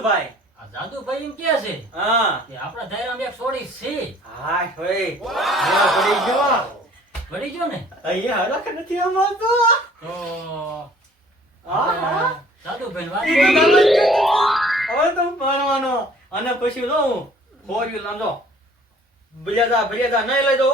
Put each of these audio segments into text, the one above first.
જાદુભાઈ. આ જાદુભાઈ એમ કે છે હા કે આપણા દાયરામાં એક છોડી છે. હા હોય પડી ગયો. વળી ગયો ને અહીંયા હરખ નથી અમારતો. તો હા જાદુભાઈ વાત હવે તો મારવાનો. અને પછી જો હું ફોર્યું આમ જો બ્રેઝા નહીં લઈ દો.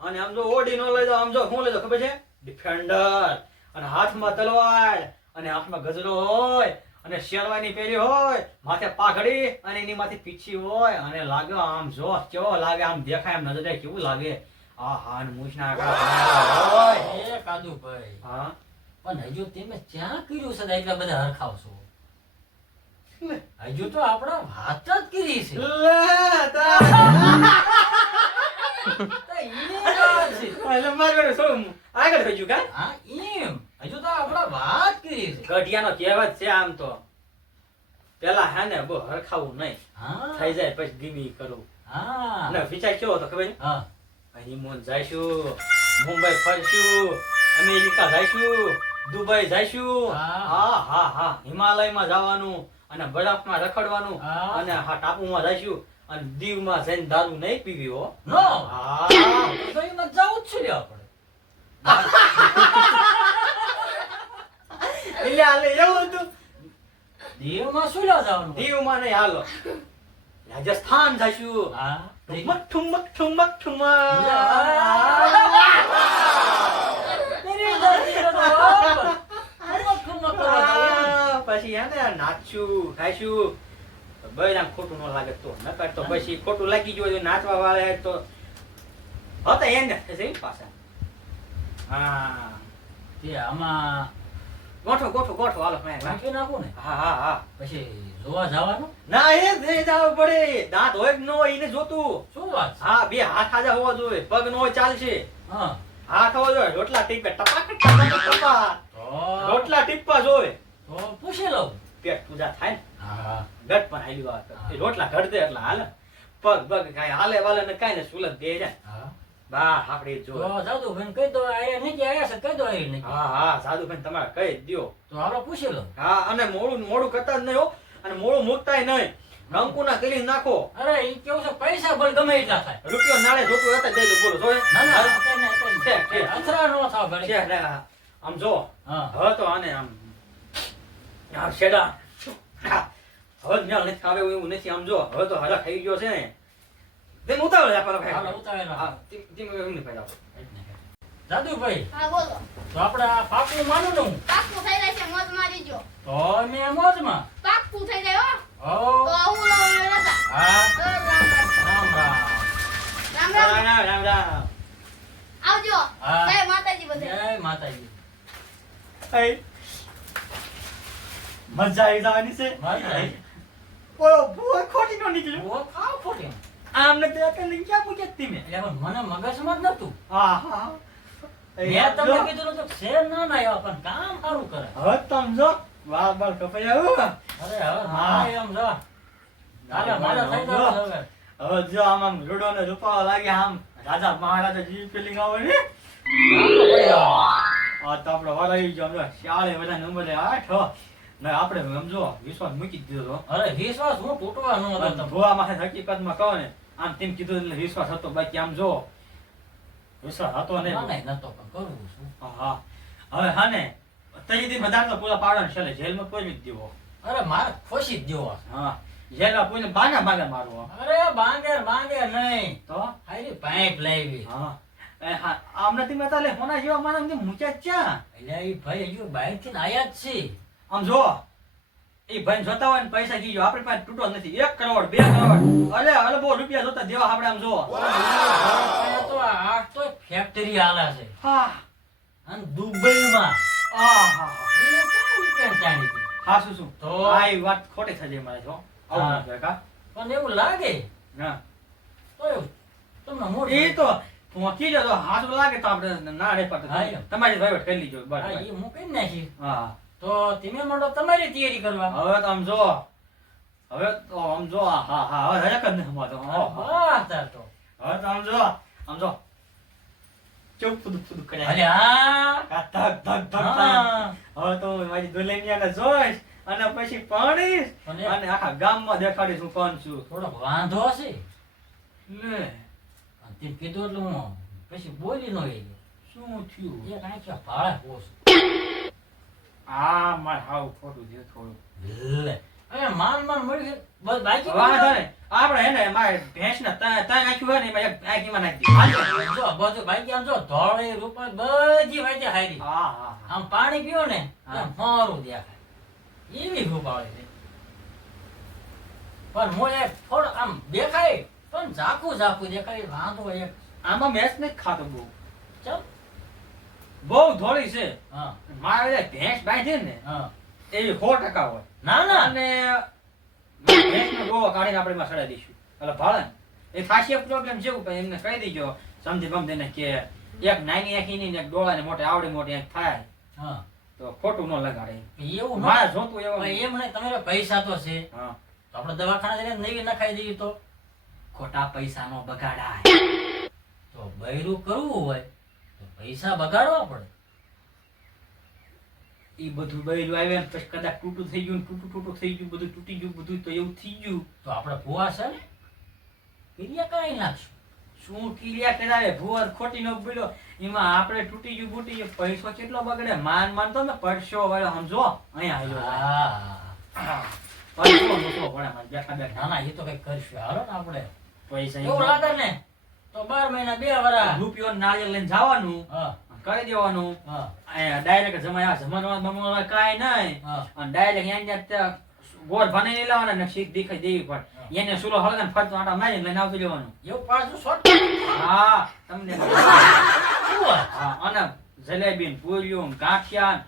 અને આમ જો ઓડી નો લઈ દો. આમ જો શું લઈ દો ખબર છે? ડિફેન્ડર. અને હાથમાં તલવાર અને હાથમાં ગજરો હોય અને શેરવાની પહેરી હોય, માથે પાઘડી અને એની માથે પીછી હોય અને લાગે આમ જો કેવો લાગે, આમ દેખાય એમ નજરે કેવું લાગે. આહા ને મૂછના આંકડા હોય. એ કાદુભાઈ હા પણ હજુ તમે ક્યાં કર્યું છે એટલા બધા હરખાવશો? હજુ તો આપણે વાત જ કરી છે. લે તા તો એ વાત છે. એટલે મારે શું આગળ થઈ ગયું કા? હા એમ હજુ તો આપણે વાત કરી છે. ગઢિયાનો કહેવત છે આમ તો, પેલા હે ને બહુ હરખાવું નહીં, હા થઈ જાય પછી ધીમી કરું. હા અને વિચાર કેવો હતો ખબર છે? હા હનીમૂન જઈશું, મુંબઈ ફરશું, અમેરિકા જઈશું, દુબઈ જઈશું. હા. હા હા હા હિમાલયમાં જવાનું અને બરફમાં રખડવાનું. હા. અને હા ટાપુમાં જઈશું અને દીવમાં જઈને દારૂ નહીં પીવી હો. નો હા તો એમાં જવું જ છે લ્યો આપણે. એટલે હાલે એવું હતું. દીવમાં શું લેવા જવાનું? દીવમાં નહીં હાલો રાજસ્થાન જઈશું. હા ઠુમક ઠુમક ઠુમક તેરી દાદી નો બાપ. ઠુમક કરવા જવાનું. પછી હે ને નાચશું ખાઈશું. બધાને ખોટું ન લાગે તો નકર તો પછી ખોટું લાગી ગયું હોય તો નાચવા વાળા તો હતા એને જઈ પાછા. હા તે આમાં ગોઠો ગોઠો ગોઠો હાલો ભાઈ. નાખી નાખું ને હા હા હા પછી જોવા જવાનું. ના એ જ જવું પડે. દાંત હોય કે ન હોય એને જોતું. શું વાત છે? હા બે હાથ આજા હોવા જોઈએ, પગ ન હોય ચાલશે. હા હાથ હોવા જોઈએ, રોટલા ટીપે ટપાક ટપાક ટપાક. તો રોટલા ટીપવા જોઈએ. તો પૂછી લઉં. પેટ પૂજા થાય ને હા ગટ પણ હાલી વાત એ રોટલા ઘડતે એટલે હાલે. પગ પગ કાંઈ હાલે વાલે ને કાંઈ ને સુલત દે જાય. હા બા આપડી જો. તો જાદુ બેન કહી દો આયા નહીં કે આયા છે કહી દો આયા નહીં. હા હા સાધુભાઈ તમારે કહી જ દ્યો. તો હાલો પૂછી લઉં. હા અને મોડું મોડું કરતા જ નહીં હો. અને મોડું મૂકતાય નહીં. કંકુના કરી નાખો. અરે ઈ કેવું છે પૈસા ભલે ગમે એટલા થાય. રૂપિયો નાળે જોતું હતા દઈ દો બોલો જોયે. ના ના અત્યારે નહીં, છે, અત્યારે છે. નહીં. અથડા નો થાવ ઘડી. છે ને આમ જો હા હવે તો આને આમ આ શેડા હવે મેળ નથી આવે એવું નથી. આમ જો હવે તો હરા ખાઈ ગયો છે ને તેમ ઉતાવળ આપવાનો હાલો ખાઈ. ઉતાવેલા. હા તેમ એમ નહીં ભાઈ આપણે. જાદુભાઈ હા બોલો. તો આપણે આ પાકું માનું ને હું. પાક્કું થઈ જાય છે, મોજ મારી જો. તો મેં મોજમાં. પાક્કું થઈ જાય હો. હો તો આવું લાવું રજા. હા રામ રામ. રામ રામ. રામ રામ. રામ રામ રામ. આવજો. હા. જય માતાજી બધે. જય માતાજી. Hey. મજા આવી જવાની છે. માતાજી. ઓલો ભૂવો ખોટી નો નીકળ્યો. ઓ ખાવ ખોટી. આમ નથી આને ક્યાં મૂક્યા તમે? એટલે પણ મને મગજમાં જ નતું. હા હા. મેં તમને કીધું નતું કે શેર ના ના આવ્યા પણ કામ સારું કરે. હવે તમ જો વાળ બાળ કપાઈ આવ્યો. અરે હવે હા. હા એમ જો. હાલે મારે થઈ જવું હવે. હવે જો આમ રૂડો ને રૂપાવા લાગે આમ રાજા મહારાજા જેવી ફિલિંગ આવે ને. આ તો આપણો વાર આવી ગયો. સમજો શાળે બધા નંબરે 8 ને આપણે સમજો વિશ્વાસ મૂકી જ દીધો. અરે વિશ્વાસ હું તૂટવા ન હતો તમને. ભુવામાં હકીકતમાં કહો ને આમ તેમ કીધું એટલે વિશ્વાસ હતો. બાકી આમ જો વિશ્વાસ હતો ના નહીં. નહીં નતો પણ કરવું શું. હા હવે હા ને તઈ બધા તો પૂરા પાડવાનું છે. જેલમાં કોઈ નથી દેવો. અરે મારે ખુશી જ જેવો છે. હા જેલમાં કોઈને બાંગા બાંગા મારવો. અરે બાંગે બાંગે નહીં તો હારી પાઇપ લાવી. હા હા આમ નથી મેં તાલે હોના જેવા મારા મૂક્યા જ ક્યાં. એટલે એ ભાઈ હજુ બહાર થી આયા જ છે. આમ જો એ ભાઈ જોતા હોય ને પૈસા કીજો આપણી પાસે તૂટો નથી. 1 કરોડ 2 કરોડ અરે અરે બહુ રૂપિયા જોતા દેવા આપણે આમ જો. તો આ તો ફેક્ટરી આલે છે હા અને દુબઈમાં હા હા એને કેમ રૂપિયા ચાણી હતી? હા શું તો? આ એ વાત ખોટી થઈ મારે જો આવું હા. ના કહેવાય કા. પણ એવું લાગે ના તો એવું તમને મોઢું. એ તો પહોંચી જતો હાથ લાગે તો આપણે ના રે હા, પડે. એમ. તમારી વહીવટ કરી લીજો હા, બરાબર. એ મૂકી નાખી. હા તો તમે મંડો તમારી તૈયારી કરવા. હવે તો આમ જો હવે તો આમ જો હા હા હવે હરક જ નહીં હમાતો. વાહ તાર તો. હવે તો આમ જો ચૂપ ફુદુક ફુદુક કર્યા. અરે હા આ ધક ધક ધક હા. થાય. હવે તો મારી દુલ્હનિયાને જોઈશ અને પછી પરણીશ પણ એ અને આખા ગામમાં દેખાડીશ હું કોણ છું. થોડોક વાંધો હશે લે અને તે કીધું એટલે હું પછી બોલી ન ગઈ શું થયું? એક આંખ્યા ભાળે પોસ આ માર હાવ ખોટું થયું થોડું. લે અરે માન મળી ગઈ. બસ બાકી વાંધો નહીં. આપણે હે ને મારે ભેંસને ત્યાં નાખ્યું હોય ને એમાં એક આંખીમાં નાખી દીધું. જો બધું બાકી આમ જો ધોળી રૂપાઈ બધી વાતે હારી હા હા હા. આમ પાણી પીવો ને હા. તો મારું દેખાય એવી રૂપાળી છે પણ હું એક થોડો આમ દેખાય પણ ઝાકું દેખાય વાંધો એક આમાં મેચ નથી ખાતો બહુ. ચલ બહુ ધોળી છે. હા મારે જે ભેંસ બાંધી ને હા એવી 100% હોય. ના ના અને ભેંસનો ડોળો કાઢીને આપણે એમાં સડાઈ દઈશું. એટલે ભાળે ને એ ખાસી પ્રોબ્લેમ જેવું પણ એમને કહી દીજો સમજી બમજીને કે એક નાની આંખીની ને એક ડોળાને મોટી આવડી મોટી આંખ થાય હા તો ખોટું ન લગાડે. એવું ન મારે જોતું એવું પણ નહીં. એમ નહીં તમારે પૈસા તો છે હા. તો આપણે દવાખાના જઈને નવી નખાઈ દઈએ તો ખોટા પૈસાનો બગાડાય. તો બૈરું કરવું હોય તો પૈસા બગાડવા પડે ઈ બધું બૈરું આવે ને પછી કદાચ તૂટું થઈ ગયું ને તૂટું થઈ ગયું બધું તૂટી ગયું બધું તો એવું થઈ ગયું. તો આપણે ભૂવા છે ને ક્રિયા કરાવી નાખશું શું ક્રિયા કરાવે ભુવર ખોટી નો બોલ્યો એમાં આપણે તૂટી ગયું બૂટી ગયું પૈસો કેટલો બગડે. માન તો ને પડશો વાળો સમજો અહીંયા આવ્યો હા પડશો મોટો પડે મારે બેઠા બેઠા. ના ના એ તો કઈ કરશું હાલો ને આપણે પૈસા એવું લાગે ને તો 12 મહિના 2 વરા રૂપિયો ને નાળિયેર લઈને જવાનું હા કરી દેવાનું. હા ડાયરેક્ટ જમણવા કાંઈ નહીં હા અને ડાયરેક્ટ ગોળ ભણી નહીં લાવવાના ને શીખ દેખાઈ દેવી પડે. એને સુલો હળગાને ફરતો આટા મારીને લઈને આવતું લેવાનું. એવું પાછું શોર્ટ હા તમને શું વાત? હા અને જલેબી ને પૂરીઓ ને ગાંઠિયા ને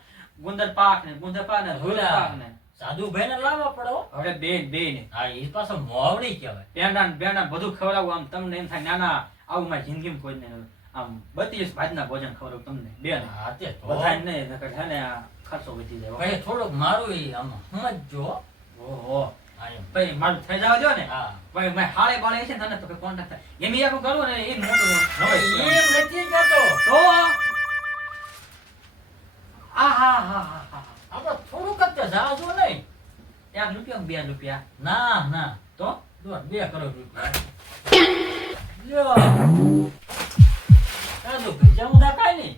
ગુંદર પાક ને ધોળા પાક ને સાધુ ભાઈ ને લાવવા પડે હો. હવે બે ને હા એ પાછો મોવડી કહેવાય પેંડા ને બધું ખવડાવું. આમ તમને એમ થાય નાના આવું મારી જિંદગીમાં કોઈ નહીં. આમ 32 ભાતના ભોજન ખવડાવું તમને બે ને હા તે તો બધાય નહીં નકર છે ને આ ખર્ચો વધી જાય. ભાઈ થોડુંક મારું ઈ આમ સમજજો હો. ઓહો હા એમ. ભાઈ મારું થઈ જવા દો ને. હા ભાઈ મેં હાળે બાળે છે ને તને તો કોઈ કોન્ટેક્ટ થાય એમ ઈ આખું કરવું ને એ મોટું હવે એમ નથી કહેતો. તો આ હા હા હા હા આપણે થોડુંક જ તે જાજુ નહીં. 1 રૂપિયા 2 રૂપિયા ના ના તો 2 કરોડ રૂપિયા લ્યો સાધુ ભાઈ જમુદા કાંઈ નહીં